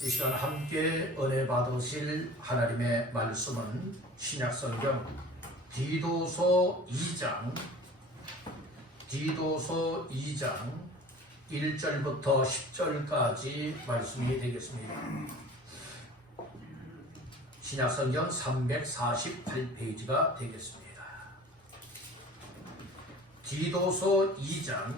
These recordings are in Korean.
이 시간 함께 은혜 받으실 하나님의 말씀은 신약성경 디도서 2장 1절부터 10절까지 말씀이 되겠습니다. 신약성경 348페이지가 되겠습니다. 디도서 2장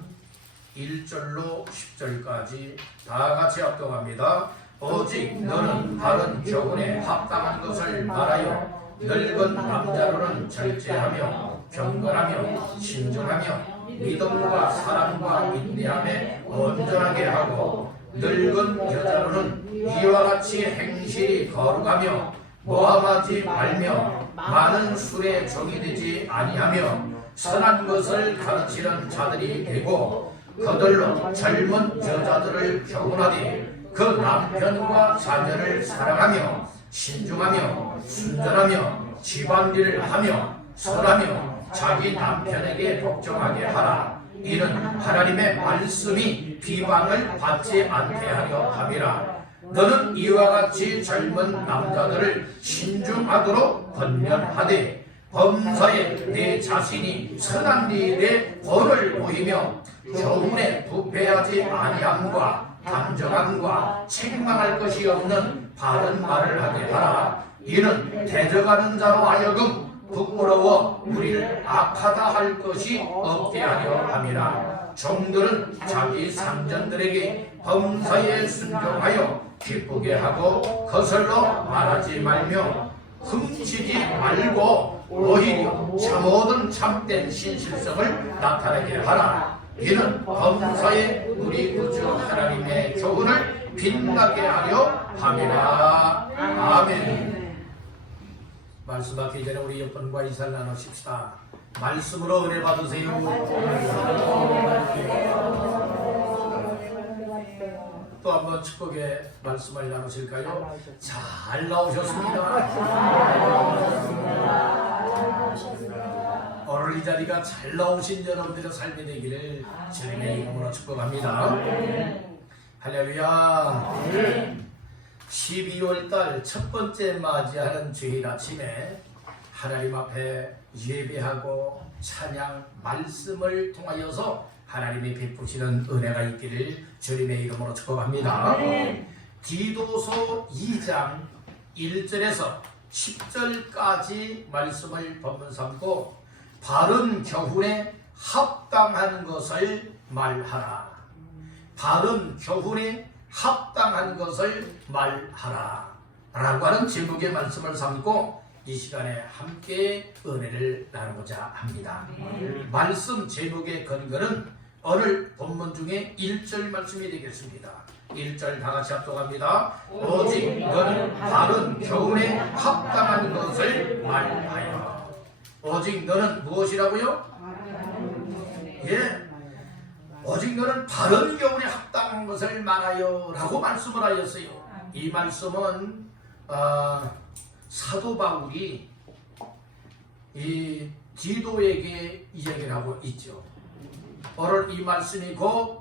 1절로 10절까지 다 같이 합독합니다. 오직 너는 바른 교훈에 합당한 것을 말하여 늙은 남자로는 절제하며 경건하며 신중하며 믿음과 사랑과 인내함에 온전하게 하고 늙은 여자로는 이와 같이 행실이 거룩하며 모함하지 말며 많은 술에 종이 되지 아니하며 선한 것을 가르치는 자들이 되고 그들로 젊은 여자들을 교훈하되 그 남편과 자녀를 사랑하며 신중하며 순전하며 집안일을 하며 선하며 자기 남편에게 복종하게 하라. 이는 하나님의 말씀이 비방을 받지 않게 하려 함이라. 너는 이와 같이 젊은 남자들을 신중하도록 권면하되 범사에 내 자신이 선한 일에 본을 보이며 교훈에 부패하지 아니함과 단정함과 책망할 것이 없는 바른 말을 하게 하라. 이는 대적하는 자로 하여금 부끄러워 우리를 악하다 할 것이 없게 하려 함이라. 종들은 자기 상전들에게 범사에 순종하여 기쁘게 하고 거슬러 말하지 말며 훔치지 말고 오히려 참모든 참된 신실성을 나타내게 하라. 이는 범사에 우리 구주 하나님의 교훈을 빛나게 하려 함이라. 아멘. 말씀하기 전에 우리 옆분과 인사를 나누십시다. 말씀으로 은혜 받으세요. 또 한번 축복의 말씀을 나누실까요? 잘 나오셨습니다. 오늘 이 자리가 잘 나오신 여러분들의 삶이 되기를 주님의 이름으로 축복합니다. 할렐루야. 12월달 첫 번째 맞이하는 주일 아침에 하나님 앞에 예배하고 찬양 말씀을 통하여서 하나님이 베푸시는 은혜가 있기를 주님의 이름으로 축복합니다. 디도서 2장 1절에서 10절까지 말씀을 본문 삼고 바른 교훈에 합당한 것을 말하라. 바른 교훈에 합당한 것을 말하라 라고 하는 제목의 말씀을 삼고 이 시간에 함께 은혜를 나누고자 합니다. 말씀 제목의 근거는 오늘 본문 중에 1절 말씀이 되겠습니다. 1절 다 같이 합독합니다. 오직 너는 바른 교훈에 합당한 것을 말하여. 오직 너는 무엇이라고요? 오직 너는 바른 교훈에 합당한 것을 말하여 라고 말씀을 하였어요. 이 말씀은 사도 바울이 이 디도에게 이야기를 하고 있죠. 오늘 이 말씀이 곧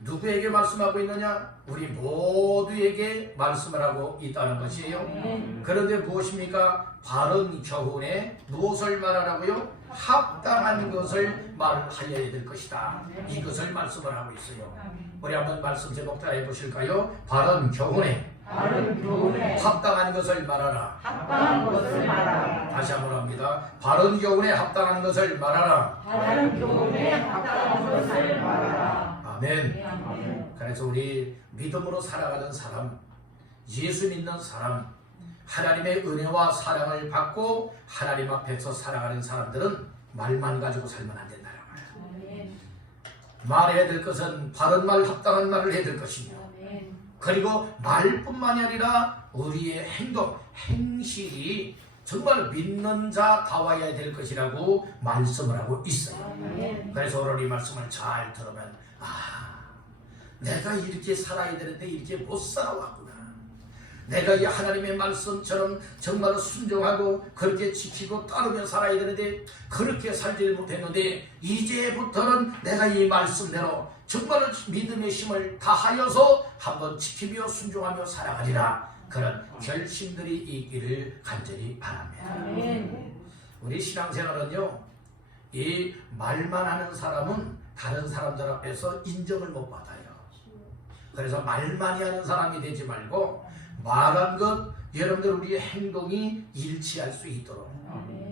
누구에게 말씀하고 있느냐? 우리 모두에게 말씀을 하고 있다는 것이에요. 그런데 무엇입니까? 바른 교훈에 무엇을 말하라고요? 합당한 것을 말하여야 될 것이다. 이것을 말씀을 하고 있어요. 우리 한번 말씀 제목 따라 해보실까요? 바른 교훈에 합당한 것을 말하라. 합당한 것을 말하라. 다시 한번 합니다. 바른 교훈에 합당한 것을 말하라. 바른 교훈에 합당한 것을 말하라. 아멘. 그래서 우리 믿음으로 살아가는 사람, 예수 믿는 사람, 하나님의 은혜와 사랑을 받고 하나님 앞에서 살아가는 사람들은 말만 가지고 살면 안 된다는 거예요. 말해야 될 것은 바른 말, 합당한 말을 해야 될 것이며, 그리고 말뿐만이 아니라 우리의 행동, 행실이 정말 믿는 자다워야 될 것이라고 말씀을 하고 있어요. 그래서 오늘 이 말씀을 잘 들으면 내가 이렇게 살아야 되는데 이렇게 못 살아왔구나. 내가 이 하나님의 말씀처럼 정말로 순종하고 그렇게 지키고 따르며 살아야 되는데 그렇게 살지 못했는데 이제부터는 내가 이 말씀대로 정말로 믿음의 힘을 다하여서 한번 지키며 순종하며 살아가리라. 그런 결심들이 있기를 간절히 바랍니다. 우리 신앙생활은요, 이 말만 하는 사람은 다른 사람들 앞에서 인정을 못 받아요. 그래서 말 많이 하는 사람이 되지 말고 말한 것 여러분들 우리의 행동이 일치할 수 있도록,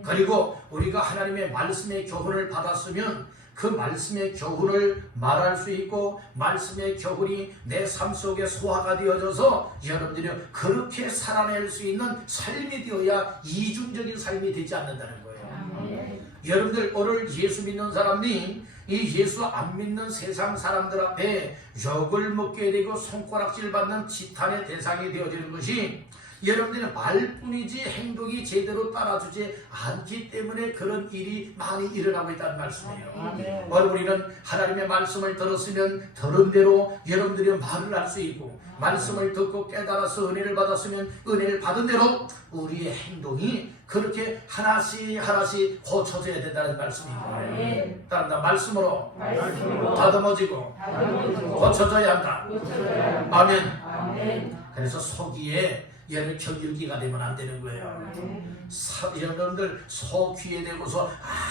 그리고 우리가 하나님의 말씀의 교훈을 받았으면 그 말씀의 교훈을 말할 수 있고 말씀의 교훈이 내 삶 속에 소화가 되어져서 여러분들이 그렇게 살아낼 수 있는 삶이 되어야 이중적인 삶이 되지 않는다는 거예요. 여러분들 오늘 예수 믿는 사람이 이 예수 안 믿는 세상 사람들 앞에 욕을 먹게 되고 손가락질 받는 지탄의 대상이 되어지는 것이 여러분들의 말뿐이지 행동이 제대로 따라주지 않기 때문에 그런 일이 많이 일어나고 있다는 말씀이에요. 오늘 우리는 하나님의 말씀을 들었으면 들은 대로 여러분들이 말을 할 수 있고, 말씀을 듣고 깨달아서 은혜를 받았으면 은혜를 받은 대로 우리의 행동이 그렇게 하나씩 하나씩 고쳐져야 된다는 말씀이에요. 따른다. 말씀으로 다듬어지고 고쳐져야 한다. 아멘. 그래서 속이에 여러분 경일기가 되면 안 되는 거예요. 여러분들 속 귀에 대고서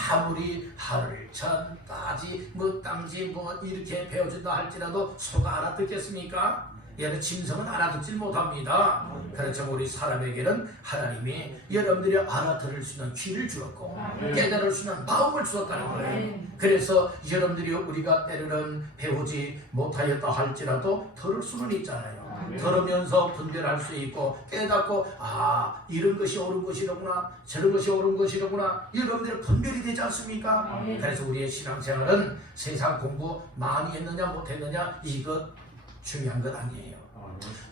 아무리 하를 천 따지 뭐 땅지 뭐 이렇게 배워준다 할지라도 속아 알아듣겠습니까? 여러분 짐승은 알아듣지 못합니다. 그렇죠. 우리 사람에게는 하나님이 여러분들이 알아들을 수 있는 귀를 주었고 깨달을 수 있는 마음을 주었다는 거예요. 그래서 여러분들이 우리가 때로는 배우지 못하였다 할지라도 들을 수는 있잖아요. 들으면서 분별할 수 있고 깨닫고 이런 것이 옳은 것이로구나 저런 것이 옳은 것이로구나 여러분들 분별이 되지 않습니까? 그래서 우리의 신앙생활은 세상 공부 많이 했느냐 못했느냐 이것 중요한 것 아니에요.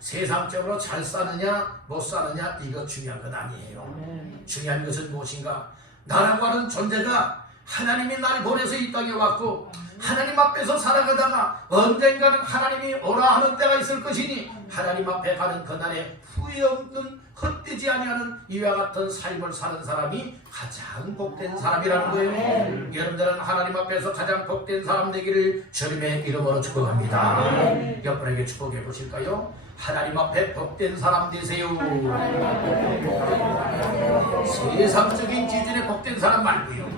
세상적으로 잘 사느냐 못 사느냐 이것 중요한 것 아니에요. 중요한 것은 무엇인가? 나라고 하는 존재가 하나님이 날 보내서 이 땅에 왔고 하나님 앞에서 살아가다가 언젠가는 하나님이 오라 하는 때가 있을 것이니 하나님 앞에 가는 그날에 후회 없는 헛되지 아니하는 이와 같은 삶을 사는 사람이 가장 복된 사람이라는 거예요. 여러분들은 하나님 앞에서 가장 복된 사람 되기를 주님의 이름으로 축복합니다. 옆분에게 축복해 보실까요? 하나님 앞에 복된 사람 되세요. 세상적인 기준에 복된 사람 말고요.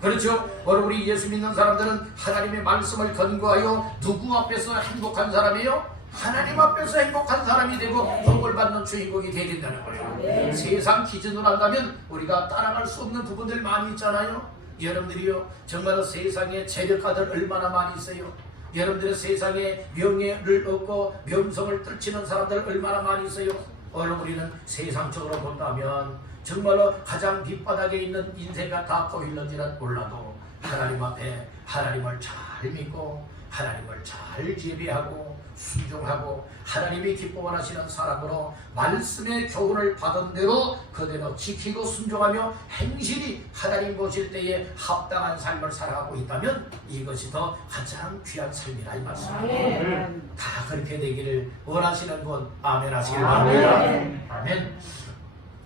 그렇죠. 오늘 우리 예수 믿는 사람들은 하나님의 말씀을 근거하여 누구 앞에서 행복한 사람이에요? 하나님 앞에서 행복한 사람이 되고 복을 받는 주인공이 되야 된다는 거예요. 세상 기준으로 한다면 우리가 따라갈 수 없는 부분들 많이 있잖아요. 여러분들이요 정말로 세상에 재력가들 얼마나 많이 있어요. 여러분들의 세상에 명예를 얻고 명성을 떨치는 사람들 얼마나 많이 있어요. 오늘 우리는 세상적으로 본다면 정말로 가장 밑바닥에 있는 인생가 다 보일런지는 몰라도 하나님 앞에 하나님을 잘 믿고 하나님을 잘 예배하고 순종하고 하나님이 기뻐하시는 사람으로 말씀의 교훈을 받은 대로 그대로 지키고 순종하며 행실이 하나님 보실 때에 합당한 삶을 살아가고 있다면 이것이 더 가장 귀한 삶이라 이 말씀입니다. 다 그렇게 되기를 원하시는 분 아멘 하시길 바랍니다. 아멘.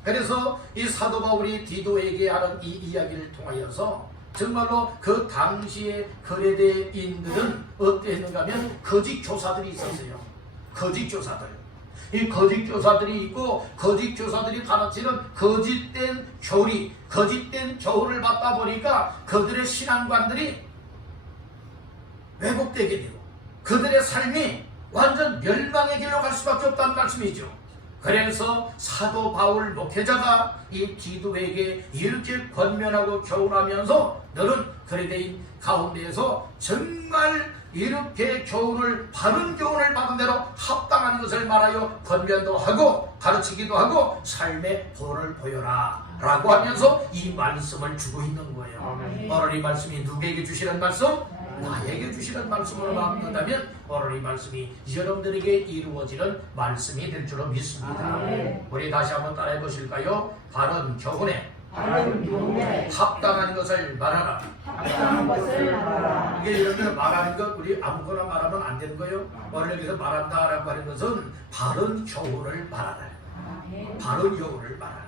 그래서 이 사도 바울이 디도에게 하는 이 이야기를 통하여서 정말로 그 당시의 거래대인들은 어땠는가 하면 거짓 교사들이 있었어요. 거짓 교사들. 이 거짓 교사들이 있고 거짓 교사들이 가르치는 거짓된 교리, 거짓된 교훈을 받다 보니까 그들의 신앙관들이 왜곡되게 되고 그들의 삶이 완전 멸망의 길로 갈 수밖에 없다는 말씀이죠. 그래서 사도 바울 목회자가 이 디도에게 이렇게 권면하고 교훈하면서 너는 거래대인 가운데에서 정말 이렇게 교훈을 바른 교훈을 받은 대로 합당한 것을 말하여 권면도 하고 가르치기도 하고 삶의 본을 보여라 라고 하면서 이 말씀을 주고 있는 거예요. 오늘 이 말씀이 누구에게 주시는 말씀? 나에게 주시는 말씀으로 마음는다면 오늘 이 말씀이 여러분들에게 이루어지는 말씀이 될 줄로 믿습니다. 우리 다시 한번 따라해 보실까요? 바른 교훈에 합당한 것을 말하라. 이게 여러분들 말하는 것 우리 아무거나 말하면 안 되는 거예요. 오늘 여기서 말한다라고 하는 것은 바른 교훈을 말하라. 바른 교훈을 말하라.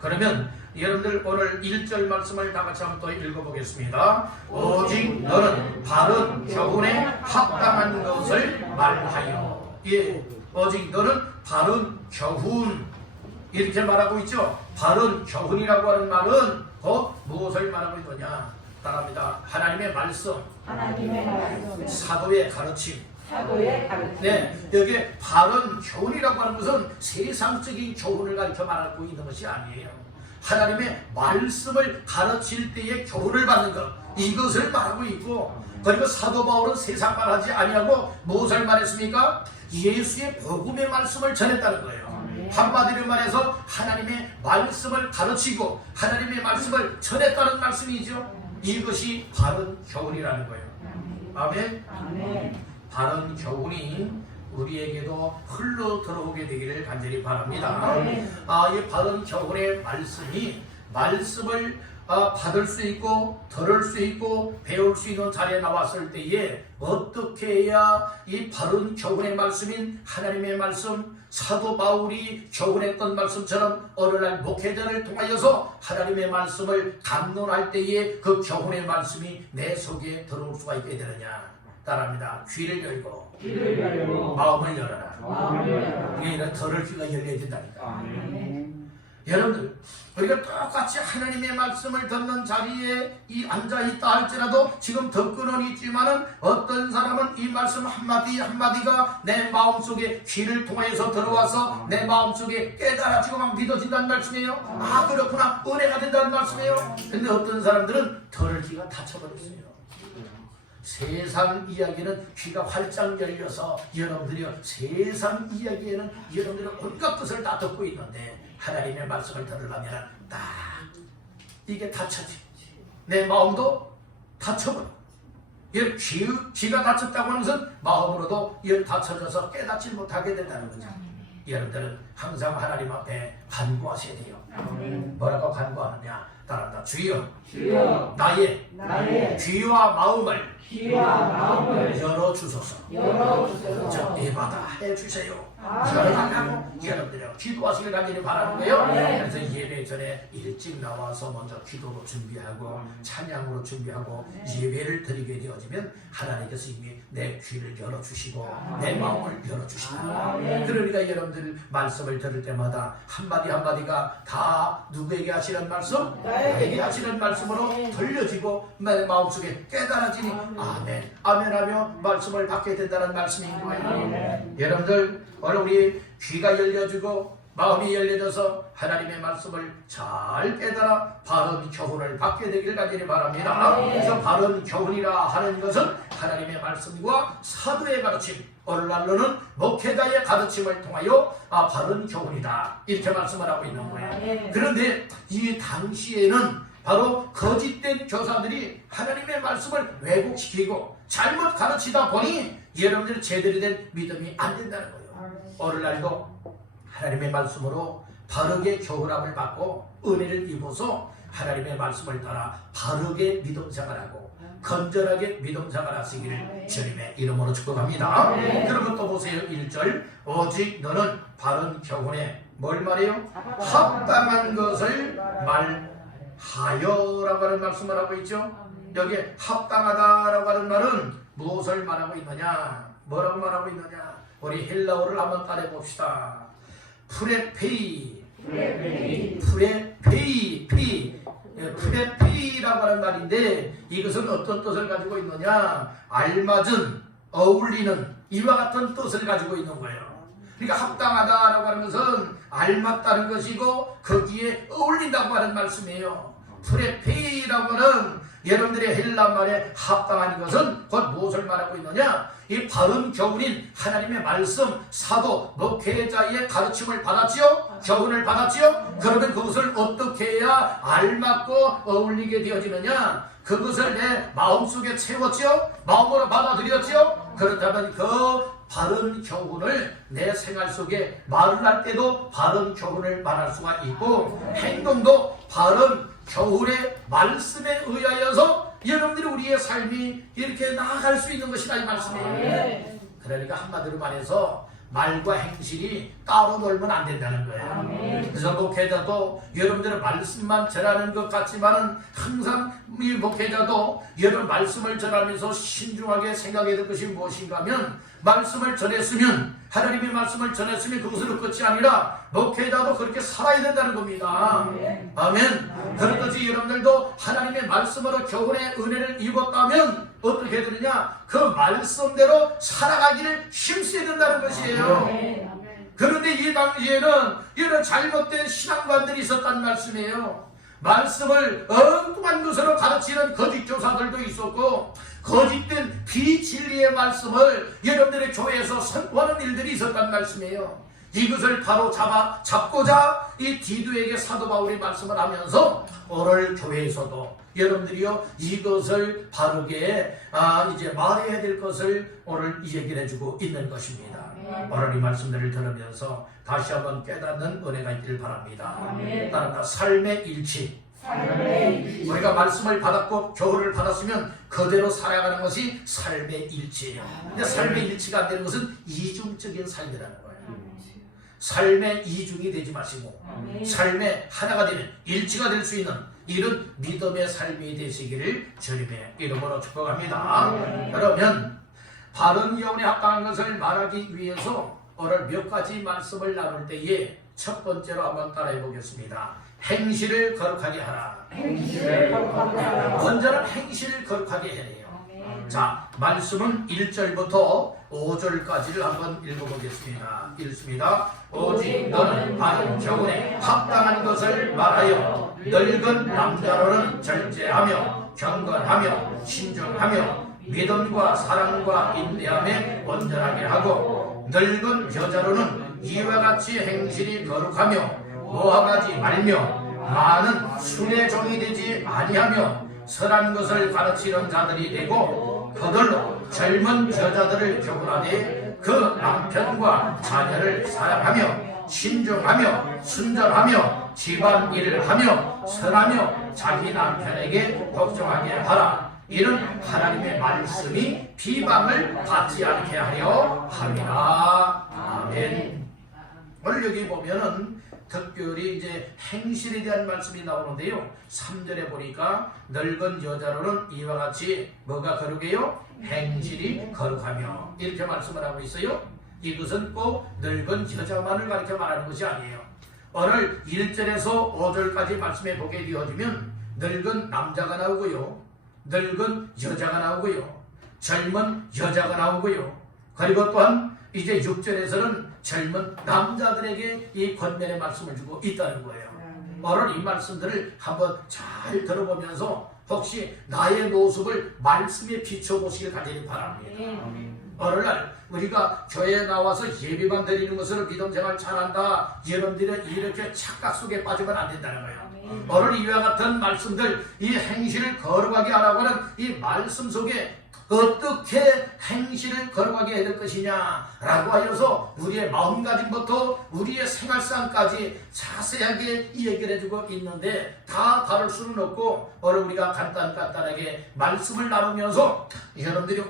그러면 여러분들 오늘 1절 말씀을 다 같이 한번 또 읽어보겠습니다. 오직 너는 바른 교훈에 합당한 것을 말하여. 예, 오직 너는 바른 교훈 이렇게 말하고 있죠. 바른 교훈이라고 하는 말은 곧 무엇을 말하고 있느냐? 따라합니다. 하나님의 말씀, 사도의 가르침. 네, 여기에 바른 교훈이라고 하는 것은 세상적인 교훈을 가르쳐 말하고 있는 것이 아니에요. 하나님의 말씀을 가르칠 때의 교훈을 받는 것, 이것을 말하고 있고, 그리고 사도 바울은 세상 말하지 아니하고 무엇을 말했습니까? 예수의 복음의 말씀을 전했다는 거예요. 한마디로 말해서 하나님의 말씀을 가르치고 하나님의 말씀을 전했다는 말씀이죠. 이것이 바른 교훈이라는 거예요. 아멘. 바른 교훈이 우리에게도 흘러 들어오게 되기를 간절히 바랍니다. 이 바른 교훈의 말씀을 받을 수 있고 들을 수 있고 배울 수 있는 자리에 나왔을 때에 어떻게 해야 이 바른 교훈의 말씀인 하나님의 말씀, 사도 바울이 교훈했던 말씀처럼 어느 날 목회자를 통하여서 하나님의 말씀을 감론할 때에 그 교훈의 말씀이 내 속에 들어올 수가 있게 되느냐? 따라합니다. 귀를 열고 마음을 열어라. 이게 들을 귀가 열려야 된다니까. 여러분들, 우리가 똑같이 하나님의 말씀을 듣는 자리에 앉아있다 할지라도 지금 듣고는 있지만은 어떤 사람은 이 말씀 한마디 한마디가 내 마음속에 귀를 통하여서 들어와서 내 마음속에 깨달아지고 막 믿어진다는 말씀이에요. 아, 그렇구나, 은혜가 된다는 말씀이에요. 근데 어떤 사람들은 들을 귀가 닫혀버렸어요. 세상 이야기는 귀가 활짝 열려서 여러분들이요, 세상 이야기에는 여러분들은 온갖 것을 다 듣고 있는데 하나님의 말씀을 들으려면 딱 이게 닫혀지. 내 마음도 닫혀버려. 귀가 닫혔다고 하는 것은 마음으로도 닫혀져서 깨닫지 못하게 된다는 거죠. 여러분들은 항상 하나님 앞에 간구하셔야 돼요. 뭐라고 간구하느냐? 따라합니다. 주여, 나의 귀와 마음을 열어주소서. 저 예받아 해주세요. 열어달라고 여러분들이 기도하시길 간절히 바라는 거예요. 그래서 예배 전에 일찍 나와서 먼저 기도로 준비하고 찬양으로 준비하고 예배를 드리게 되어지면 하나님께서 이미 내 귀를 열어주시고 내 마음을 열어주신다. 그러니까 여러분들 말씀을 들을 때마다 한마디 한마디가 다 누구에게 하시는 말씀? 나에게 하시는 말씀으로 들려지고 내 마음속에 깨달아지니 아멘 하며 말씀을 받게 된다는 말씀인 거예요. 여러분들, 오늘 우리 귀가 열려지고 마음이 열려져서 하나님의 말씀을 잘 깨달아 바른 교훈을 받게 되기를 간절히 바랍니다. 그래서 바른 교훈이라 하는 것은 하나님의 말씀과 사도의 가르침, 오늘날로는 목회자의 가르침을 통하여 바른 교훈이다, 이렇게 말씀을 하고 있는 거예요. 그런데 이 당시에는 바로 거짓된 교사들이 하나님의 말씀을 왜곡시키고 잘못 가르치다 보니 여러분들 제대로 된 믿음이 안 된다는 거예요. 오늘날도 하나님의 말씀으로 바르게 교훈함을 받고 은혜를 입어서 하나님의 말씀을 따라 바르게 믿음 생활하고 건전하게 믿음 생활하시기를 주님의 이름으로 축복합니다. 그러면 또 보세요. 1절, 오직 너는 바른 교훈에 뭘 말해요? 합당한 것을 말하여라고 하는 말씀을 하고 있죠. 여기에 합당하다라고 하는 말은 무엇을 말하고 있느냐? 뭐라고 말하고 있느냐? 우리 헬라어를 한번 따라 봅시다. 프레페이라고 하는 말인데 이것은 어떤 뜻을 가지고 있느냐? 알맞은, 어울리는 이와 같은 뜻을 가지고 있는 거예요. 그러니까 합당하다라고 하는 것은 알맞다는 것이고 거기에 어울린다고 하는 말씀이에요. 프레페이라고 하는 여러분들의 헬라 말에 합당한 것은 곧 무엇을 말하고 있느냐? 이 바른 교훈인 하나님의 말씀, 사도, 목회자의 가르침을 받았지요? 교훈을 받았지요? 그러면 그것을 어떻게 해야 알맞고 어울리게 되어지느냐? 그것을 내 마음속에 채웠지요? 마음으로 받아들였지요? 그렇다면 그 바른 교훈을 내 생활 속에 말을 할 때도 바른 교훈을 말할 수가 있고 행동도 바른 교훈의 말씀에 의하여서 여러분들이 우리의 삶이 이렇게 나아갈 수 있는 것이다, 이 말씀이에요. 그러니까 한마디로 말해서 말과 행실이 따로 놀면 안 된다는 거예요. 그래서 목회자도 여러분들의 말씀만 전하는 것 같지만은 항상 이 목회자도 여러분 말씀을 전하면서 신중하게 생각해야 될 것이 무엇인가 하면, 말씀을 전했으면, 하나님의 말씀을 전했으면 그것으로 끝이 아니라 목회자도 그렇게 살아야 된다는 겁니다. 아멘. 그렇듯이 여러분들도 하나님의 말씀으로 교훈의 은혜를 입었다면 어떻게 되느냐, 그 말씀대로 살아가기를 힘써야 된다는 것이에요. 그런데 이 당시에는 이런 잘못된 신앙관들이 있었다는 말씀이에요. 말씀을 엉뚱한 것으로 가르치는 거짓 교사들도 있었고, 거짓된 비진리의 말씀을 여러분들의 교회에서 선포하는 일들이 있었단 말씀이에요. 이것을 바로 잡고자 이 디도에게 사도 바울이 말씀을 하면서 오늘 교회에서도 여러분들이요 이것을 바르게 이제 말해야 될 것을 오늘 이 얘기를 해주고 있는 것입니다. 오늘 이 말씀들을 들으면서 다시 한번 깨닫는 은혜가 있기를 바랍니다. 따라서 삶의 일치. 우리가 말씀을 받았고 교훈을 받았으면 그대로 살아가는 것이 삶의 일치예요. 근데 삶의 일치가 안 되는 것은 이중적인 삶이라는 거예요. 삶의 이중이 되지 마시고 삶의 하나가 되는, 일치가 될 수 있는 이런 믿음의 삶이 되시기를 주님의 이름으로 축복합니다. 그러면 바른 교훈에 합당한 것을 말하기 위해서 오늘 몇 가지 말씀을 나눌 때에 첫 번째로 한번 따라해 보겠습니다. 행실을 거룩하게 하라. 먼저는 행실을 거룩하게 해내요. 자, 말씀은 1절부터 5절까지를 한번 읽어보겠습니다. 읽습니다. 오직 너는 바른 교훈에 합당한 것을 말하여 늙은 남자로는 절제하며 경건하며 신중하며 믿음과 사랑과 인내함에 온전하게 하고, 늙은 여자로는 이와 같이 행실이 거룩하며 모함하지 말며 많은 술의 종이 되지 아니하며 선한 것을 가르치는 자들이 되고, 그들로 젊은 여자들을 교훈하되 그 남편과 자녀를 사랑하며 신중하며 순전하며 집안 일을 하며 선하며 자기 남편에게 복종하게 하라. 이는 하나님의 말씀이 비방을 받지 않게 하려 함이라. 아멘. 오늘 여기 보면은 특별히 이제 행실에 대한 말씀이 나오는데요. 3절에 보니까 늙은 여자로는 이와 같이 뭐가 거룩해요? 행실이 거룩하며, 이렇게 말씀을 하고 있어요. 이것은 꼭 늙은 여자만을 가르쳐 말하는 것이 아니에요. 오늘 1절에서 5절까지 말씀해 보게 되어지면 늙은 남자가 나오고요, 늙은 여자가 나오고요, 젊은 여자가 나오고요, 그리고 또한 이제 6절에서는 젊은 남자들에게 이 권면의 말씀을 주고 있다는 거예요. 오늘 이 말씀들을 한번 잘 들어보면서 혹시 나의 모습을 말씀에 비춰보시길 간절히 바랍니다. 오늘날 우리가 교회에 나와서 예배만 드리는 것으로 믿음생활 잘한다, 여러분들은 이렇게 착각 속에 빠지면 안 된다는 거예요. 오늘 이와 같은 말씀들, 이 행실을 거룩하게 하라고 하는 이 말씀 속에 어떻게 행실을 거룩하게 해야 될 것이냐라고 하여서 우리의 마음가짐부터 우리의 생활상까지 자세하게 이 얘기를 해주고 있는데, 다 다룰 수는 없고 오늘 우리가 간단하게 말씀을 나누면서 여러분들이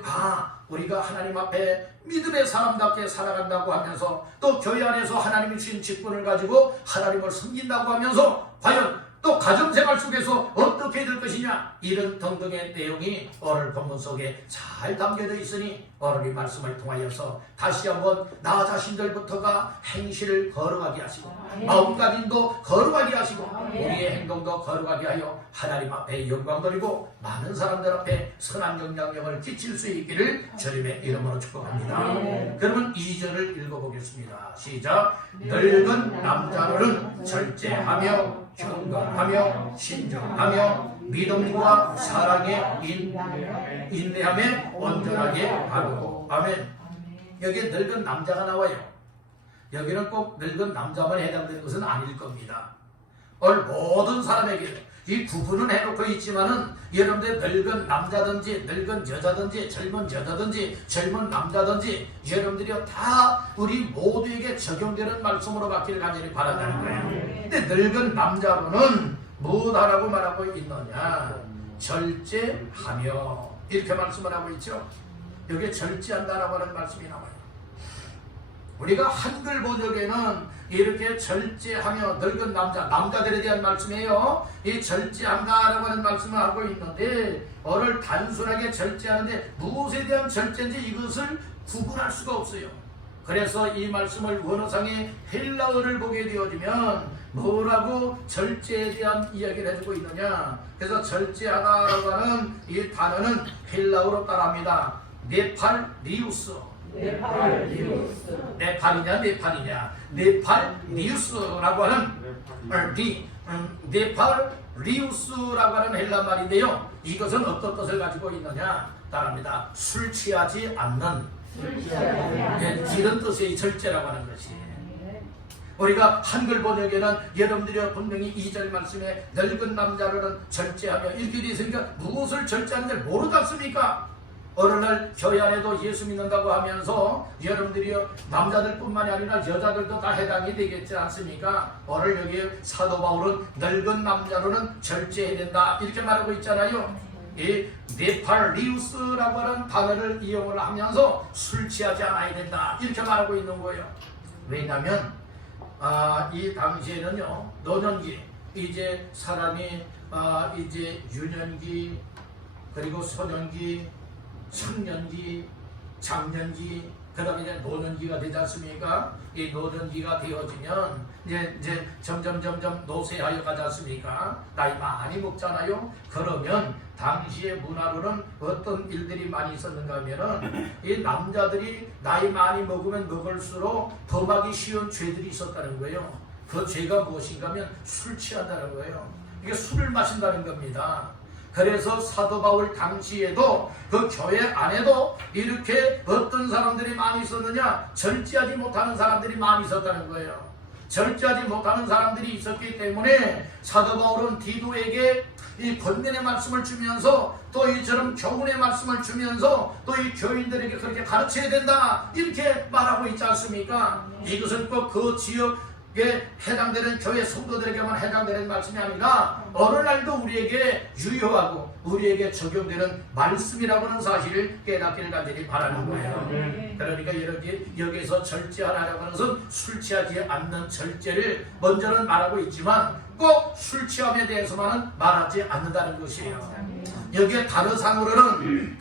우리가 하나님 앞에 믿음의 사람답게 살아간다고 하면서, 또 교회 안에서 하나님이 주신 직분을 가지고 하나님을 섬긴다고 하면서 과연 또 가정생활 속에서 어떻게 될 것이냐, 이런 등등의 내용이 오늘 본문 속에 잘 담겨져 있으니 오늘 이 말씀을 통하여서 다시 한번 나 자신들부터가 행실을 거룩하게 하시고 마음가짐도 거룩하게 하시고 우리의 행동도 거룩하게 하여 하나님 앞에 영광 돌리고 많은 사람들 앞에 선한 영향력을 끼칠 수 있기를 주님의 이름으로 축복합니다. 그러면 2절을 읽어보겠습니다. 시작. 늙은 남자들은 절제하며 경건하며 신중하며 믿음과 사랑에 인내함에 온전하게 하고. 아멘. 여기에 늙은 남자가 나와요. 여기는 꼭 늙은 남자만 해당되는 것은 아닐 겁니다. 오늘 모든 사람에게 이 구분은 해놓고 있지만은 여러분들 늙은 남자든지 늙은 여자든지 젊은 여자든지 젊은 남자든지 여러분들이 다 우리 모두에게 적용되는 말씀으로 받기를 간절히 바란다는 거예요. 근데 늙은 남자로는 무엇하라고 말하고 있느냐? 절제하며, 이렇게 말씀을 하고 있죠. 여기에 절제한다라고 하는 말씀이 나와요. 우리가 한글 번역에는 이렇게 절제하며 늙은 남자들에 대한 말씀이에요. 이 절제한다라고 하는 말씀을 하고 있는데 어를 단순하게 절제하는데 무엇에 대한 절제인지 이것을 구분할 수가 없어요. 그래서 이 말씀을 원어상의 헬라어를 보게 되어지면 뭐라고 절제에 대한 이야기를 해주고 있느냐. 그래서 절제하다라고 하는 이 단어는 헬라어로 따라합니다. 네팔리우스. 네팔리우스라고 하는 네팔리우스라고 하는 헬라 말인데요. 이것은 어떤 뜻을 가지고 있느냐 따라합니다. 술 취하지 않는 이런 뜻의 절제라고 하는 것이. 우리가 한글 번역에는 여러분들이 분명히 2절 말씀에 늙은 남자로는 절제하며 이렇게 되어 있으니까 무엇을 절제하는지 모르지 않습니까? 어느 날 교회 안에도 예수 믿는다고 하면서 여러분들이 남자들뿐만이 아니라 여자들도 다 해당이 되겠지 않습니까? 오늘 여기 사도 바울은 늙은 남자로는 절제해야 된다 이렇게 말하고 있잖아요. 이 네팔리우스라고 하는 단어를 이용을 하면서 술 취하지 않아야 된다 이렇게 말하고 있는 거예요. 왜냐하면 이 당시에는요 노년기 이제 사람이 이제 유년기 그리고 소년기 청년기, 장년기, 그 다음에 이제 노년기가 되지 않습니까? 이 노년기가 되어지면 이제 점점 노쇠하여 가지 않습니까? 나이 많이 먹잖아요? 그러면 당시의 문화로는 어떤 일들이 많이 있었는가 하면은 이 남자들이 나이 많이 먹으면 먹을수록 범하기 쉬운 죄들이 있었다는 거예요. 그 죄가 무엇인가 하면 술 취한다는 거예요. 이게 술을 마신다는 겁니다. 그래서 사도 바울 당시에도 그 교회 안에도 이렇게 어떤 사람들이 많이 있었느냐? 절제하지 못하는 사람들이 많이 있었다는 거예요. 절제하지 못하는 사람들이 있었기 때문에 사도 바울은 디도에게 이 권면의 말씀을 주면서 또 이처럼 교훈의 말씀을 주면서 또 이 교인들에게 그렇게 가르쳐야 된다 이렇게 말하고 있지 않습니까? 이것은 꼭 그 지역에 해당되는 교회 성도들에게만 해당되는 말씀이 아니라 어느 날도 우리에게 유효하고 우리에게 적용되는 말씀이라고 하는 사실을 깨닫기를 간절히 바라는 거예요. 그러니까 여기에서 절제하라고 하는 것은 술 취하지 않는 절제를 먼저는 말하고 있지만 꼭 술 취함에 대해서만은 말하지 않는다는 것이에요. 여기에 단어상으로는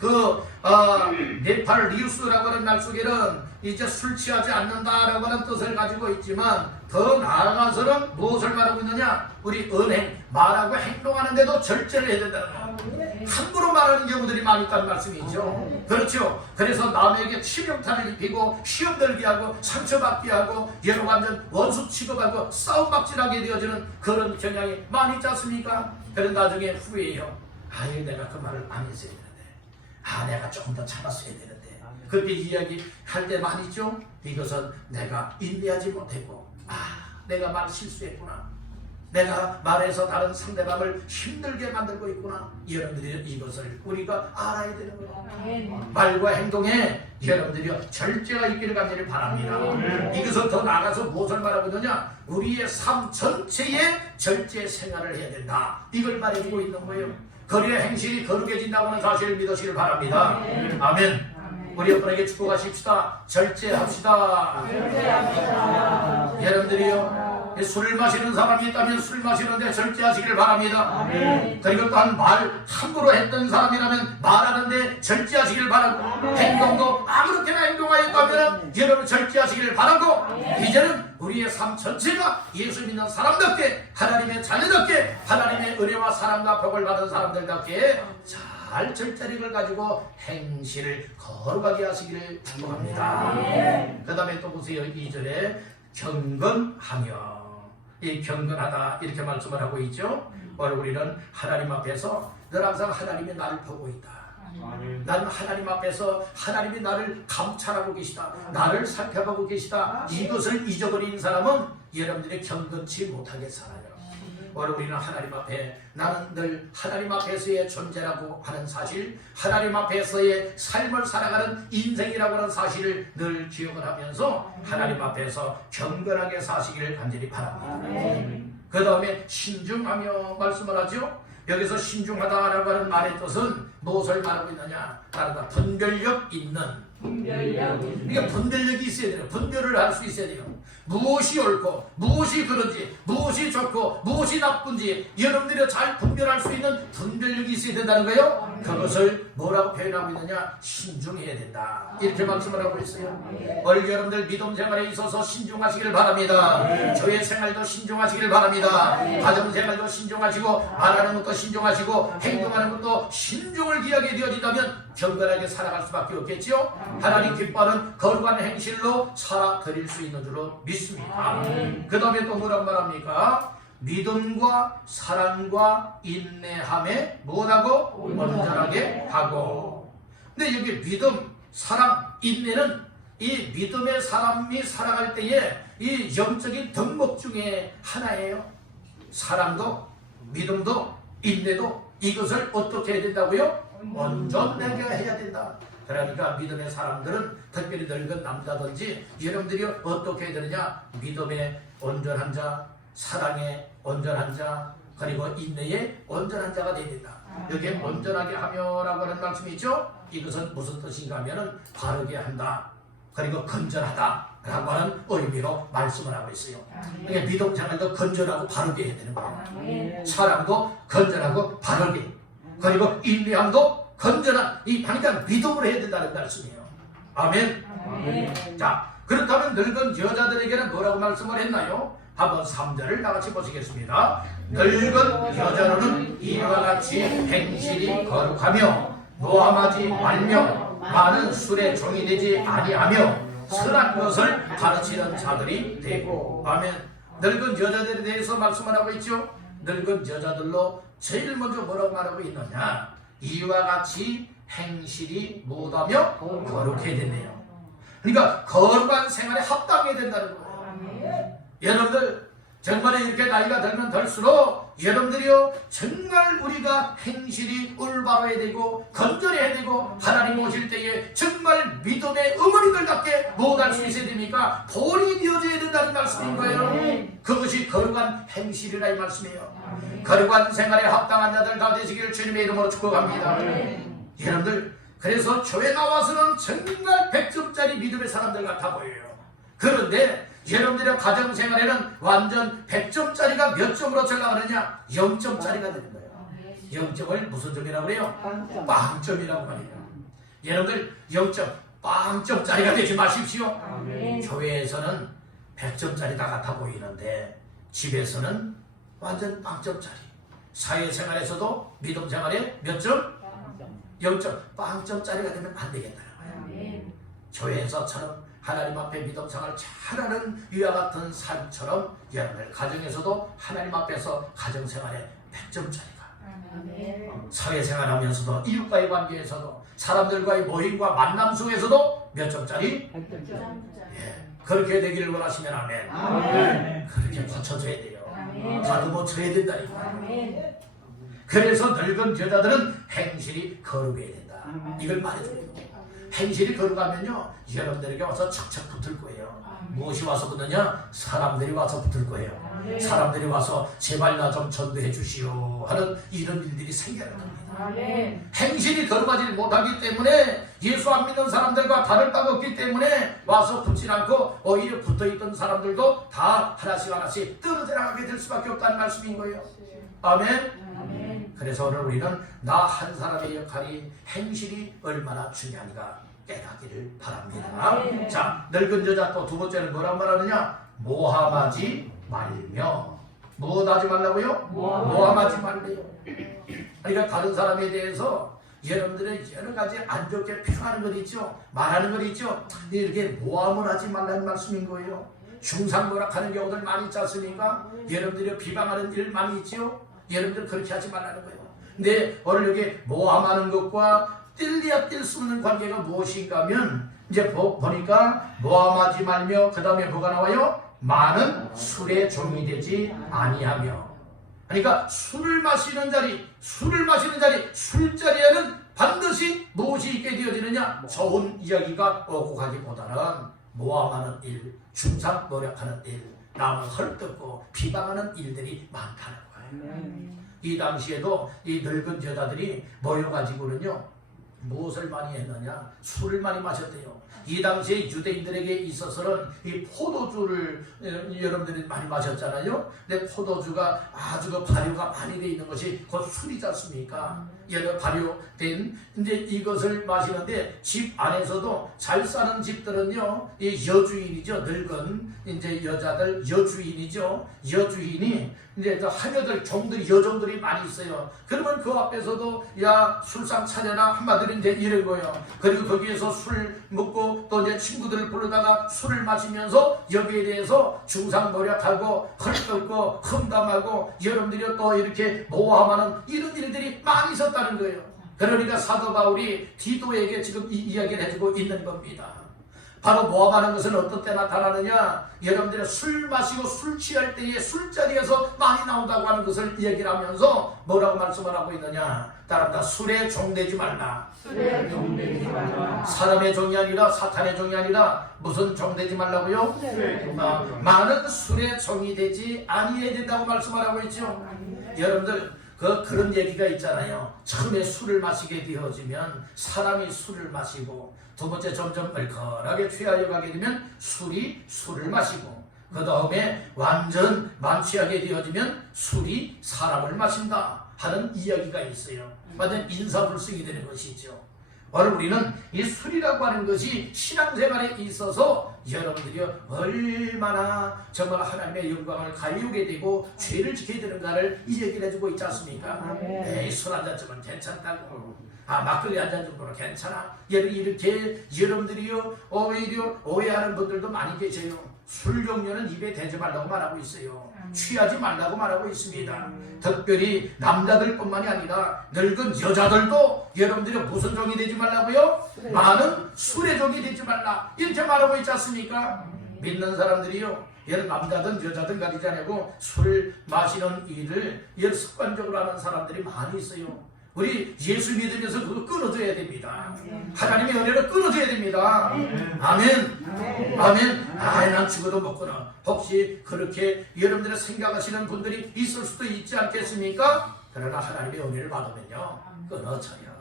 네팔리우스라고 하는 말 속에는 이제 술 취하지 않는다라고 하는 뜻을 가지고 있지만 더 나아가서는 무엇을 말하고 있느냐? 우리 은행, 말하고 행동하는데도 절제를 해야 된다는 거예요. 함부로 말하는 경우들이 많이 있다는 말씀이죠. 그렇죠. 그래서 남에게 치명타를 입히고 시험 들게 하고 상처받게 하고 여러 완전 원수 취급하고 싸움박질하게 되어지는 그런 경향이 많이 있지 않습니까? 그런 나중에 후회해요. 아유 내가 그 말을 안 했어야 되는데 내가 조금 더 참았어야 되는데 그렇게 이야기할 때 말이죠. 이것은 내가 인내하지 못했고 내가 말 실수했구나. 내가 말해서 다른 상대방을 힘들게 만들고 있구나. 여러분들이 이것을 우리가 알아야 되는 거예요. 말과 행동에 여러분들이 절제가 있기를 간절히 바랍니다. 이것을 더 나아가서 무엇을 말하고 있느냐? 우리의 삶 전체에 절제 생활을 해야 된다. 이걸 말해주고 있는 거예요. 거리의 행실이 거룩해진다고 하는 사실을 믿으시길 바랍니다. 아멘. 우리 여러분에게 축복하십시다. 절제합시다. 여러분들이요 술을 마시는 사람이 있다면 술 마시는데 절제하시길 바랍니다. 그리고 또한 말 함부로 했던 사람이라면 말하는데 절제하시길 바라고 행동도 아무렇게나 행동하였다면 여러분 절제하시길 바라고 이제는 우리의 삶 전체가 예수 믿는 사람답게 하나님의 자녀답게 하나님의 은혜와 사랑과 복을 받은 사람들답게 잘 절제력을 가지고 행실을 거룩하게 하시기를 축복합니다. 그 다음에 또 보세요. 2절에 경건하며 이 경건하다 이렇게 말씀을 하고 있죠. 오늘 우리는 하나님 앞에서 늘 항상 하나님이 나를 보고 있다. 나는 하나님 앞에서 하나님이 나를 감찰하고 계시다. 나를 살펴보고 계시다. 이것을 잊어버린 사람은 여러분들이 경건치 못하게 살아요. 오늘 우리는 하나님 앞에 나는 늘 하나님 앞에서의 존재라고 하는 사실, 하나님 앞에서의 삶을 살아가는 인생이라고 하는 사실을 늘 기억을 하면서 하나님 앞에서 경건하게 사시기를 간절히 바랍니다. 그 다음에 신중하며 말씀을 하죠. 여기서 신중하다라고 하는 말의 뜻은 무엇을 말하고 있느냐? 다르다. 분별력 있는 그러니까 분별력이 있어야 돼요. 분별을 할 수 있어야 돼요. 무엇이 옳고 무엇이 그런지, 무엇이 좋고 무엇이 나쁜지 여러분들이 잘 분별할 수 있는 분별력이 있어야 된다는 거예요. 그것을 뭐라고 표현하고 있느냐? 신중해야 된다, 이렇게 말씀을 하고 있어요. 여러분들 믿음 생활에 있어서 신중하시길 바랍니다. 교회 생활도 신중하시길 바랍니다. 가정 생활도 신중하시고, 말하는 것도 신중하시고, 행동하는 것도 신중을 기하게 되어진다면 경건하게 살아갈 수밖에 없겠지요. 하나님 기뻐하는 거룩한 행실로 살아드릴 수 있는 줄로 믿습니다. 그 다음에 또 뭐라고 말합니까? 믿음과 사랑과 인내함에 뭐라고? 온전하게 하고. 근데 여기 믿음, 사랑, 인내는 이 믿음의 사람이 살아갈 때에 이 영적인 덕목 중에 하나예요. 사랑도, 믿음도, 인내도 이것을 어떻게 해야 된다고요? 온전하게 해야 된다. 그러니까 믿음의 사람들은, 특별히 늙은 남자든지 여러분들이 어떻게 해야 되느냐? 믿음의 온전한 자, 사랑의 온전한 자, 그리고 인내의 온전한 자가 되어야 된다. 여기에 온전하게 하며라고 하는 말씀이 있죠. 이것은 무슨 뜻인가 하면은 바르게 한다, 그리고 건전하다 라고 하는 의미로 말씀을 하고 있어요. 그러니까 믿음 생활도 건전하고 바르게 해야 되는 거예요. 사랑도 건전하고 바르게, 그리고 인내함도 건전한, 이 방향 믿음으로 해야 된다는 말씀이에요. 아멘. 자, 그렇다면 늙은 여자들에게는 뭐라고 말씀을 했나요? 한번 3절을 나같이 보시겠습니다. 늙은 여자로는 이와 같이 행실이 거룩하며 노함하지 말며 많은 술에 종이 되지 아니하며 선한 것을 가르치는 자들이 되고. 아멘. 늙은 여자들에 대해서 말씀을 하고 있죠. 늙은 여자들로 제일 먼저 뭐라고 말하고 있느냐? 이와 같이 행실이 무하며 거룩해야 되네요. 그러니까 거룩한 생활에 합당해야 된다는 거예요. 여러분들 정말 이렇게 나이가 들면 들수록 여러분들이요, 정말 우리가 행실이 올바라야 되고 건전해야 되고, 하나님 오실 때에 정말 믿음의 어머니들답게 못할 수 있어야 됩니까? 본이 되어져야 된다는 말씀인 거예요. 그것이 거룩한 행실이라 이 말씀이에요. 거룩한 생활에 합당한 자들 다 되시기를 주님의 이름으로 축복합니다. 여러분들, 그래서 교회 나와서는 정말 100점짜리 믿음의 사람들 같아 보여요. 그런데 여러분들의 가정생활에는 완전 100점짜리가 몇 점으로 전락하느냐? 0점짜리가 되는 거예요. 0점을 무슨 점이라고 그래요? 빵점이라고 말해요. 여러분들 0점, 빵점짜리가 되지 마십시오. 교회에서는 100점짜리 다 같아 보이는데 집에서는 완전 빵점짜리. 사회생활에서도 믿음생활에 몇 점? 0점, 빵점짜리가 되면 안 되겠다는 거예요. 교회에서처럼 하나님 앞에 믿음생활을 잘하는 이와 같은 삶처럼 여러분들 가정에서도 하나님 앞에서 가정생활에 100점짜리가, 사회생활하면서도 이웃과의 관계에서도 사람들과의 모임과 만남 속에서도 몇 점짜리? 100점짜리. 예, 그렇게 되기를 원하시면 아멘. 그렇게 고쳐줘야 돼요. 다듬어줘야 된다니까. 그래서 늙은 여자들은 행실이 거룩해야 된다. 이걸 말해줘요. 행실이 거룩하면요, 여러분들에게 와서 척척 붙을 거예요. 무엇이 와서 붙느냐? 사람들이 와서 붙을 거예요. 사람들이 와서 제발 나 좀 전도해 주시오 하는 이런 일들이 생겨날 겁니다. 행실이 거룩하지 못하기 때문에 예수 안 믿는 사람들과 다를 바가 없기 때문에 와서 붙지 않고 오히려 붙어있던 사람들도 다 하나씩 하나씩 떨어져 나가게 될 수밖에 없다는 말씀인 거예요. 아멘. 그래서 오늘 우리는 나 한 사람의 역할이, 행실이 얼마나 중요한가 깨닫기를 바랍니다. 자, 늙은 여자 또 두 번째는 뭐라고 말하느냐? 모함하지 말며. 무엇하지 말라고요? 모함하지 말래요. 그러니까 다른 사람에 대해서 여러분들의 여러 가지 안 좋게 표현하는 것 있죠, 말하는 것 있죠, 이렇게 모함을 하지 말라는 말씀인 거예요. 흉상모락하는 경우들 많이 있지 않습니까? 여러분들이 비방하는 일 많이 있죠. 여러분들 그렇게 하지 말라는 거예요. 근데 오늘 여기 모함하는 것과 뗄래야 뗄 수 없는 관계가 무엇인가 하면, 이제 보니까 모함하지 말며 그 다음에 뭐가 나와요? 많은 술에 종이 되지 아니하며. 그러니까 술을 마시는 자리, 술자리에는 반드시 무엇이 있게 되어지느냐? 좋은 이야기가 오고 가기보다는 모함하는 일, 흉상모략하는 일, 남을 헐뜯고 비방하는 일들이 많다는 거예요. 이 당시에도 이 늙은 여자들이 모여가지고는요, 무엇을 많이 했느냐? 술을 많이 마셨대요. 이 당시에 유대인들에게 있어서는 이 포도주를 여러분들이 많이 마셨잖아요. 근데 포도주가 아주 그 발효가 많이 되어 있는 것이 곧 술이지 않습니까? 여러 발효된 이제 이것을 마시는데 집 안에서도 잘 사는 집들은요, 이 여주인이죠. 늙은 이제 여자들 여주인이죠. 여주인이 이제 그 하녀들 종들이 여종들이 많이 있어요. 그러면 그 앞에서도 야 술상 차려라 한마디로 이제 이런 거예요. 그리고 거기에서 술 먹고 또 이제 친구들을 부르다가 술을 마시면서 여기에 대해서 중상모략하고 헐벗고 험담하고 여러분들이 또 이렇게 모함하는 이런 일들이 많이 있었다는 거예요. 그러니까 사도 바울이 디도에게 지금 이 이야기를 해주고 있는 겁니다. 바로 모함하는 것은 어떤 때 나타나느냐? 여러분들이 술 마시고 술 취할 때에 술자리에서 많이 나온다고 하는 것을 얘기를 하면서 뭐라고 말씀을 하고 있느냐? 따라합니다. 술에 종되지 말라. 술에 종되지 말라. 사람의 종이 아니라 사탄의 종이 아니라 무슨 종되지 말라고요? 술에 종되지 말라. 많은 술의 종이 되지 아니해야 된다고 말씀하라고 했죠. 여러분들 그런 얘기가 있잖아요. 처음에 술을 마시게 되어지면 사람이 술을 마시고 두 번째 점점 얼큰하게 취하여 가게 되면 술을 마시고 그 다음에 완전 만취하게 되어지면 술이 사람을 마신다 하는 이야기가 있어요. 완전 인사불성이 되는 것이죠. 바로 우리는 이 술이라고 하는 것이 신앙생활에 있어서 여러분들이 얼마나 정말 하나님의 영광을 가리우게 되고 죄를 지켜야 되는가를 이 얘기를 해주고 있지 않습니까? 에이, 술 한 잔쯤은 괜찮다고. 막걸리 한 잔 정도는 괜찮아. 이렇게 여러분들이요 오히려 오해하는 분들도 많이 계세요. 술 종류는 입에 대지 말라고 말하고 있어요. 취하지 말라고 말하고 있습니다. 특별히 남자들뿐만이 아니라 늙은 여자들도 여러분들이 무슨 종이 되지 말라고요? 많은 술의 종이 되지 말라 이렇게 말하고 있지 않습니까? 믿는 사람들이요 여러 남자든 여자든 가리지 않고 술 마시는 일을 습관적으로 하는 사람들이 많이 있어요. 우리 예수 믿으면서 그거 끊어줘야 됩니다. 하나님의 은혜를 끊어줘야 됩니다. 아멘. 아멘. 난 죽어도 먹구나. 혹시 그렇게 여러분들이 생각하시는 분들이 있을 수도 있지 않겠습니까? 그러나 하나님의 은혜를 받으면요 끊어져요.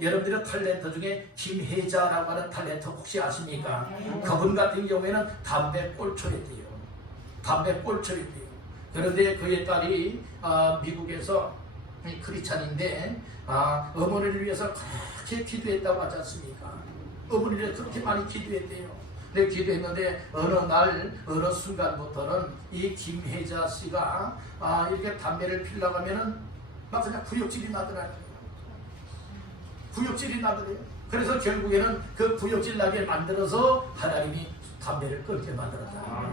여러분들의 탤런트 중에 김혜자라고 하는 탤런트 혹시 아십니까? 그분 같은 경우에는 담배 꼴초였대요. 담배 꼴초였대요. 그런데 그의 딸이 미국에서 크리스찬인데 어머니를 위해서 그렇게 기도했다고 하지 않습니까? 어머니를 위해서 그렇게 많이 기도했대요. 근데 기도했는데 어느 날 어느 순간부터는 이 김혜자 씨가 이렇게 담배를 피려고 하면은 막 그냥 구역질이 나더라고요. 구역질이 나더래요. 그래서 결국에는 그 구역질 나게 만들어서 하나님이 담배를 끊게 만들었다.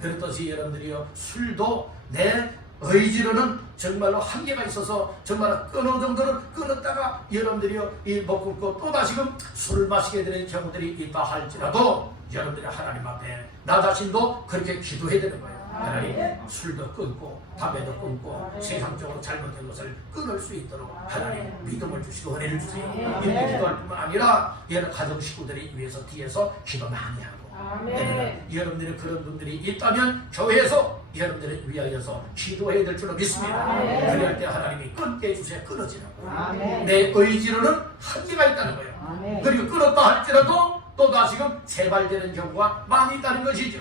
그랬듯이 여러분들이요 술도 내 의지로는 정말로 한계가 있어서 정말 끊어 정도는 끊었다가 여러분들이요 이 못 끊고 또 다시금 술을 마시게 되는 경우들이 있다 할지라도 여러분들이 하나님 앞에 나 자신도 그렇게 기도해야 되는 거예요. 하나님 술도 끊고 담배도 끊고 세상적으로 잘못된 것을 끊을 수 있도록 하나님 믿음을 주시고 은혜를 주세요. 이렇게 기도할 뿐만 아니라 여러 가정 식구들이 위해서 뒤에서 기도 많이 하고 여러분들이 그런 분들이 있다면 교회에서 여러분들을 위하여서 기도해야 될 줄로 믿습니다. 그럴 때 하나님이 끊게 해주세요. 끊어지는 거예요. 내 의지로는 한계가 있다는 거예요. 그리고 끊었다 할지라도 또 다시금 재발되는 경우가 많이 있다는 것이죠.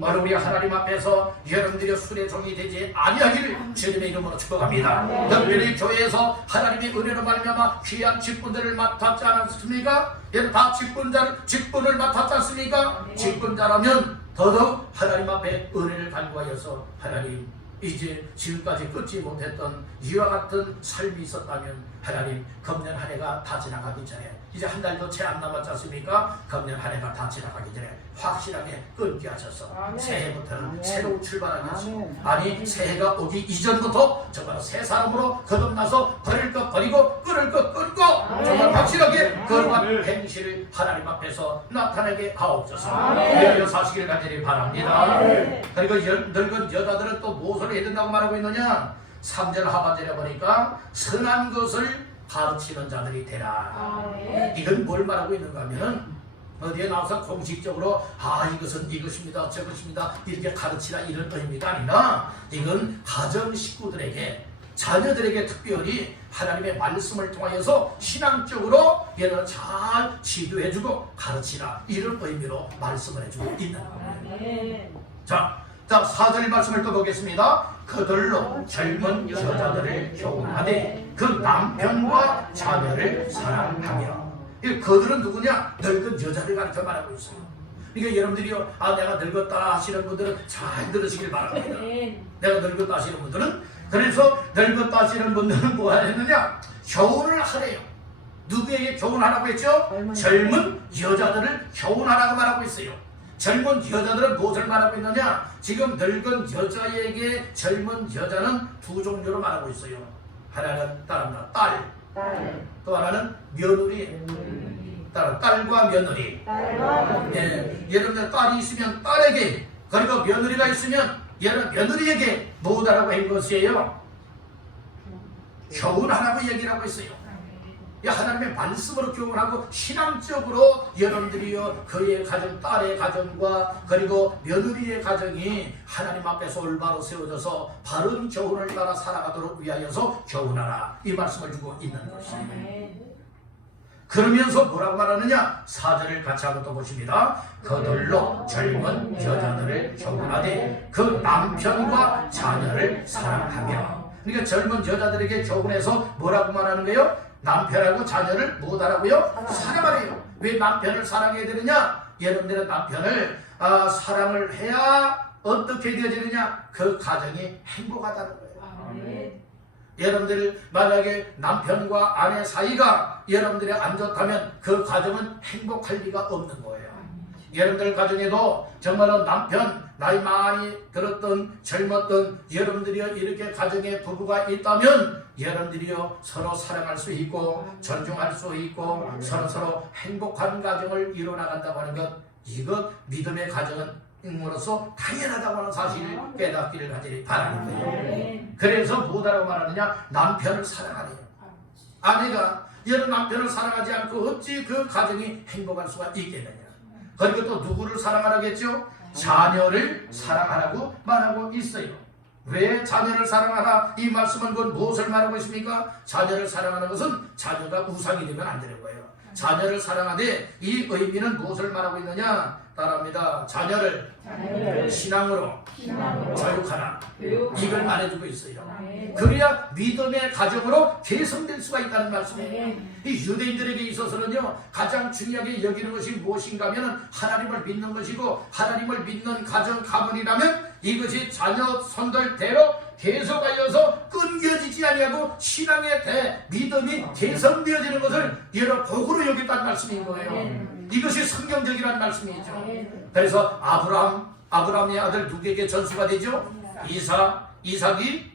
바로 우리 하나님 앞에서 여러분들이 술의 종이 되지 아니하기를 주님의 이름으로 축복합니다. 특별히 교회에서 하나님의 은혜로 말미암아 귀한 직분들을 맡았지 않았습니까? 여러분 다 직분을 맡았지 않습니까? 직분자라면 더더욱 하나님 앞에 은혜를 간구하여서 하나님 이제 지금까지 끊지 못했던 이와 같은 삶이 있었다면 하나님 금년 한 해가 다 지나가기 전에 이제 한 달도 채 안 남았지 않습니까? 금년 한 해가 다 지나가기 전에 확실하게 끊게 하셔서 새해부터는 새로운 출발하게 하시고 아니 새해가 오기 이전부터 정말 새 사람으로 거듭나서 버릴 것 버리고 끊을 것 끊고 정말 확실하게 거룩한 행실을 하나님 앞에서 나타내게 하옵소서. 이렇게 사시기를 간절히 바랍니다. 그리고 늙은 여자들은 또 무엇을 해야 된다고 말하고 있느냐? 3절 하반절에 보니까 선한 것을 가르치는 자들이 되라. 이건 뭘 말하고 있는가 하면 어디에 나와서 공식적으로 이것은 이것입니다 저것입니다 이렇게 가르치라 이런 의미가 아니라 이건 가정 식구들에게 자녀들에게 특별히 하나님의 말씀을 통하여서 신앙적으로 얘는 잘 지도해주고 가르치라, 이런 의미로 말씀을 해주고 있는 거예요. 자, 4절 말씀을 또 보겠습니다. 그들로 젊은 여자들을 교훈하되 그 남편과 자녀를 사랑하며. 그들은 누구냐? 늙은 여자를 가르쳐 말하고 있어요. 그러니까 여러분들이요, 내가 늙었다 하시는 분들은 잘 들으시길 바랍니다. 내가 늙었다 하시는 분들은, 그래서 늙었다 하시는 분들은 뭐 하느냐? 교훈을 하래요. 누구에게 교훈하라고 했죠? 젊은 여자들을 교훈하라고 말하고 있어요. 젊은 여자들은 무엇을 말하고 있느냐? 지금 늙은 여자에게 젊은 여자는 두 종류로 말하고 있어요. 하나는 딸, 또 하나는 며느리. 딸과 며느리. 네, 여러분들 딸이 있으면 딸에게, 그리고 며느리가 있으면 여러분 며느리에게 뭐하라고 한 것이에요? 교훈하라고 얘기를 하고 있어요. 하나님의 말씀으로 교훈하고 신앙적으로 여러분들이요, 그의 가정, 딸의 가정과 그리고 며느리의 가정이 하나님 앞에서 올바로 세워져서 바른 교훈을 따라 살아가도록 위하여서 교훈하라, 이 말씀을 주고 있는 것이에요. 그러면서 뭐라고 말하느냐? 4절을 같이 한번 또 보십니다. 그들로 젊은 여자들을 교훈하되 그 남편과 자녀를 사랑하며. 그러니까 젊은 여자들에게 교훈해서 뭐라고 말하는 거예요? 남편하고 자녀를 뭐하라고요? 사랑하래요. 왜 남편을 사랑해야 되느냐? 여러분들의 남편을 사랑을 해야 어떻게 되어지느냐? 그 가정이 행복하다는 거예요. 여러분들 만약에 남편과 아내 사이가 여러분들이 안 좋다면 그 가정은 행복할 리가 없는 거예요. 여러분들 가정에도 정말로 남편, 나이 많이 들었던 젊었던 여러분들이 이렇게 가정에 부부가 있다면 여러분들이요, 서로 사랑할 수 있고 존중할 수 있고 서로 행복한 가정을 이뤄나간다고 하는 것, 이것 믿음의 가정은 으로서 당연하다고 하는 사실을 깨닫기를 하지 바라는 거예요. 그래서 뭐라고 말하느냐? 남편을 사랑하래요. 아내가 여러분 남편을 사랑하지 않고 어찌 그 가정이 행복할 수가 있겠느냐? 그리고 또 누구를 사랑하라겠죠? 자녀를 사랑하라고 말하고 있어요. 왜 자녀를 사랑하라? 이 말씀은 그건 무엇을 말하고 있습니까? 자녀를 사랑하는 것은 자녀가 우상이 되면 안 되는 거예요. 자녀를 사랑하되 이 의미는 무엇을 말하고 있느냐? 따라합니다. 자녀를 신앙으로 교육하라. 이걸 말해주고 있어요. 그래야 믿음의 가정으로 개성될 수가 있다는 말씀이에요. 이 유대인들에게 있어서는요, 가장 중요하게 여기는 것이 무엇인가 하면 하나님을 믿는 것이고, 하나님을 믿는 가정 가문이라면 이것이 자녀 손들대로 계속하여서 끊겨지지 아니하고 신앙의 믿음이 개선되어지는 것을 여러 복으로 여겼다는 말씀인 거예요. 이것이 성경적이라는 말씀이죠. 그래서 아브라함의 아들 누구에게 전수가 되죠? 이삭이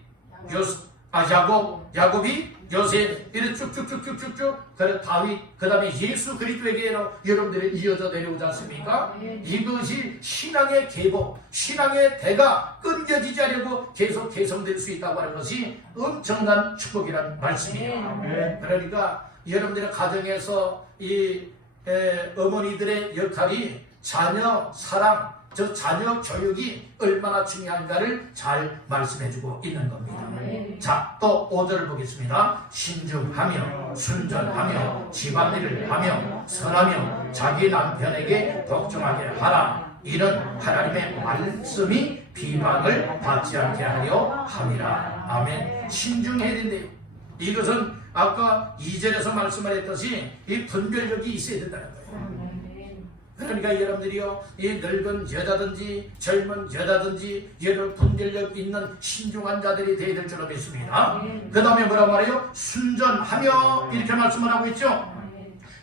야곱이 요셉, 이렇게 쭉쭉쭉쭉쭉, 그래 다윗, 그 다음에 예수 그리스도에게 여러분들이 이어져 내려오지 않습니까? 이것이 신앙의 계보, 신앙의 대가 끊겨지지 않으려고 계속 개성될 수 있다고 하는 것이 엄청난 축복이라는 말씀이에요. 그러니까 여러분들의 가정에서 이 어머니들의 역할이 자녀 사랑, 저 자녀 교육이 얼마나 중요한가를 잘 말씀해주고 있는 겁니다. 자, 또 5절을 보겠습니다. 신중하며 순전하며 집안일을 하며 선하며 자기 남편에게 복종하게 하라. 이는 하나님의 말씀이 비방을 받지 않게 하려 함이라. 아멘. 신중해야 된대요. 이것은 아까 2절에서 말씀을 했듯이 이 분별력이 있어야 된다는 거예요. 그러니까 여러분들이요, 이 늙은 여자든지 젊은 여자든지 여러 분별력 있는 신중한 자들이 되어야 될 줄로 믿습니다. 그 다음에 뭐라고 말해요? 순전하며, 이렇게 말씀을 하고 있죠.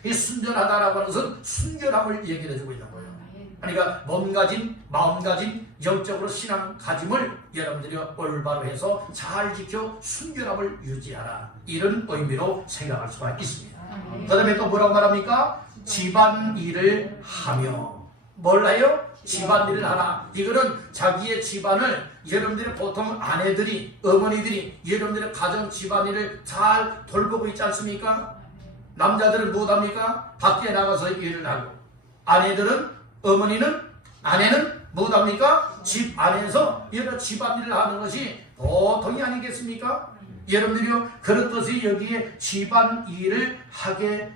이 순전하다라고 하는 것은 순결함을 얘기를 해주고 있는 거예요. 그러니까 몸가짐, 마음가짐, 영적으로 신앙 가짐을 여러분들이 올바로 해서 잘 지켜 순결함을 유지하라, 이런 의미로 생각할 수가 있습니다. 그 다음에 또 뭐라고 말합니까? 집안일을 하며. 뭘 해요? 집안일을 하라. 이거는 자기의 집안을, 여러분들이 보통 아내들이, 어머니들이 여러분들의 가정 집안일을 잘 돌보고 있지 않습니까? 남자들은 못합니까? 밖에 나가서 일을 하고, 아내들은, 어머니는, 아내는 못합니까? 집 안에서 여러 집안일을 하는 것이 보통이 아니겠습니까? 여러분들이요, 그렇듯이 여기에 집안 일을 하게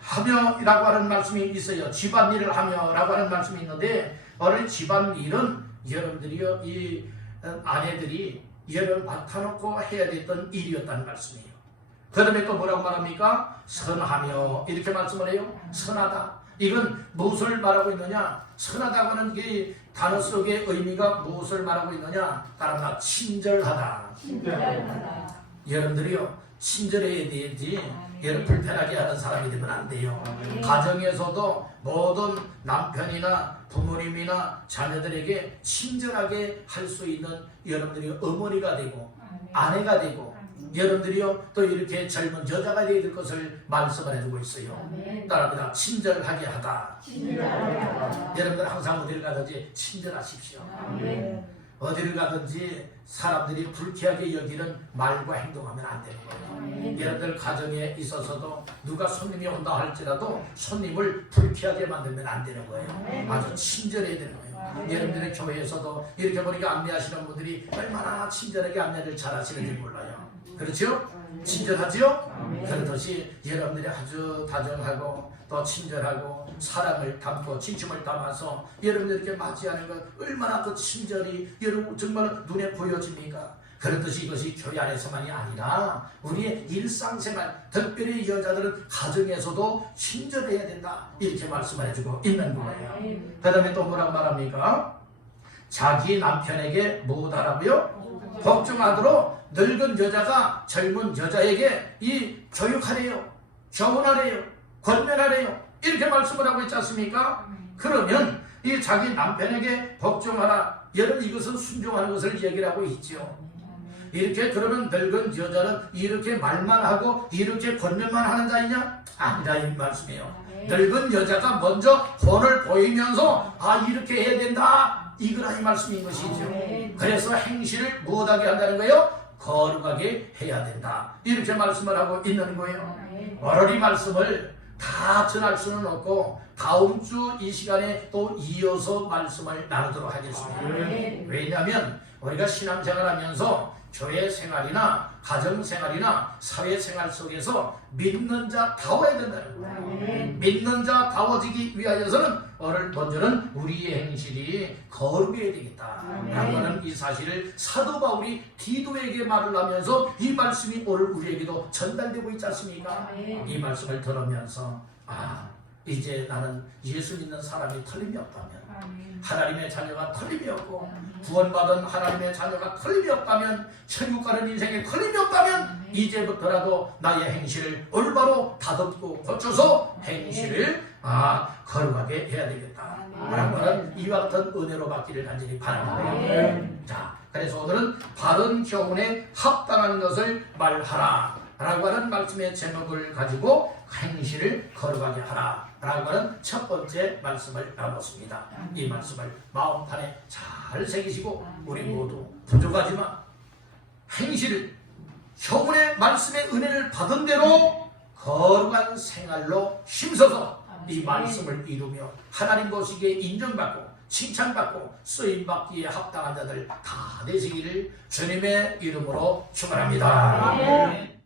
하며라고 하는 말씀이 있어요. 집안 일을 하며라고 하는 말씀이 있는데, 오늘 집안 일은 여러분들이요, 이 아내들이 여러 맡아놓고 해야 됐던 일이었다는 말씀이에요. 그 다음에 또 뭐라고 말합니까? 선하며, 이렇게 말씀을 해요. 선하다. 이건 무엇을 말하고 있느냐? 선하다고 하는 이 단어 속의 의미가 무엇을 말하고 있느냐? 따라합니다. 친절하다. 친절하다. 여러분들이요, 친절해야 되지 여러분 불편하게 하는 사람이 되면 안 돼요. 가정에서도 모든 남편이나 부모님이나 자녀들에게 친절하게 할 수 있는 여러분들이 어머니가 되고 아내가 되고 여러분들이요, 또 이렇게 젊은 여자가 되어야 될 것을 말씀을 해주고 있어요. 따라합니다. 친절하게 하다. 여러분들 항상 어디를 가든지 친절하십시오. 어디를 가든지 사람들이 불쾌하게 여기는 말과 행동하면 안 되는 거예요. 여러분들 가정에 있어서도 누가 손님이 온다 할지라도 손님을 불쾌하게 만들면 안 되는 거예요. 아주 친절해야 되는 거예요. 여러분들의 교회에서도 이렇게 보니까 안내하시는 분들이 얼마나 친절하게 안내를 잘 하시는지 몰라요. 그렇죠? 친절하죠? 그렇듯이 여러분들이 아주 다정하고 또 친절하고 사랑을 담고 진심을 담아서 여러분들 이렇게 맞이하는 것 얼마나 그 친절이 여러분 정말 눈에 보여집니까? 그렇듯이 이것이 교회 안에서만이 아니라 우리의 일상생활, 특별히 여자들은 가정에서도 친절해야 된다, 이렇게 말씀을 해주고 있는 거예요. 그 다음에 또 뭐라고 말합니까? 자기 남편에게 뭐하라고요? 걱정하도록 늙은 여자가 젊은 여자에게 이 교육하래요, 교훈하래요, 권면하래요, 이렇게 말씀을 하고 있지 않습니까? 그러면 이 자기 남편에게 걱정하라, 여러분 이것은 순종하는 것을 얘기를 하고 있죠. 이렇게 그러면 늙은 여자는 이렇게 말만 하고 이렇게 권면만 하는 자이냐? 아니다, 이 말씀이에요. 늙은 여자가 먼저 본을 보이면서 이렇게 해야 된다, 이거라 이 말씀인 것이죠. 그래서 행실을 무엇하게 한다는 거예요? 거룩하게 해야 된다, 이렇게 말씀을 하고 있는 거예요. 오늘 이 말씀을 다 전할 수는 없고 다음 주 이 시간에 또 이어서 말씀을 나누도록 하겠습니다. 왜냐하면 우리가 신앙생활하면서 교회 생활이나 가정 생활이나 사회 생활 속에서 믿는 자 다워야 된다는 거예요. 믿는 자 다워지기 위하여서는 오늘 먼저는 우리의 행실이 거룩해야 되겠다 라고 하는 이 사실을 사도 바울이 디도에게 말을 하면서 이 말씀이 오늘 우리에게도 전달되고 있지 않습니까? 이 말씀을 들으면서 이제 나는 예수 믿는 사람이 틀림이 없다면, 하나님의 자녀가 틀림이 없고 구원받은 하나님의 자녀가 틀림이 없다면, 천국 가는 인생에 틀림이 없다면 이제부터라도 나의 행실을 올바로 다듬고 고쳐서 행실을 거룩하게 해야 되겠다 라고 하는 이와 같은 은혜로 받기를 간절히 바랍니다. 자, 그래서 오늘은 바른 교훈에 합당한 것을 말하라 라고 하는 말씀의 제목을 가지고 행실을 거룩하게 하라 라고 하는 첫 번째 말씀을 나눴습니다. 이 말씀을 마음판에 잘 새기시고 우리 모두 부족하지만 행실을 교훈의 말씀의 은혜를 받은 대로 거룩한 생활로 힘써서 이 말씀을 이루며 하나님 보시기에 인정받고 칭찬받고 쓰임받기에 합당한 자들 다 되시기를 주님의 이름으로 축원합니다.